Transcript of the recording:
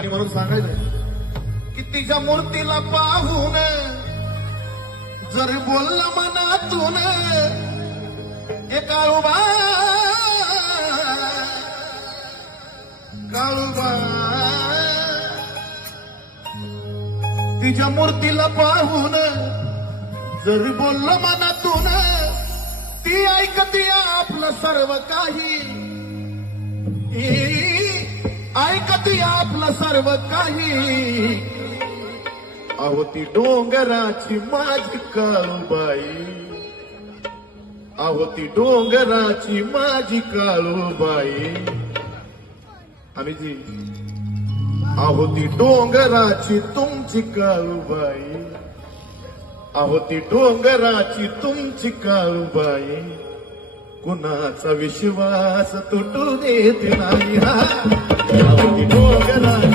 म्हणून सांगायचं की तिच्या मूर्तीला पाहून जर बोलला मनातून हे काळूबा काळूबा तिच्या मूर्तीला पाहून जर बोलला मनातून ती ऐकती आपलं सर्व काही ऐकती आपलं सर्व काही अहो ती डोंगराची माझी काळूबाई अहो ती डोंगराची माझी काळूबाई आणि जी अहो ती डोंगराची तुमची काळूबाई अहो ती डोंगराची तुमची काळूबाई कुणाचा विश्वास तुटू देत नाही हा अहो ती डोंगराची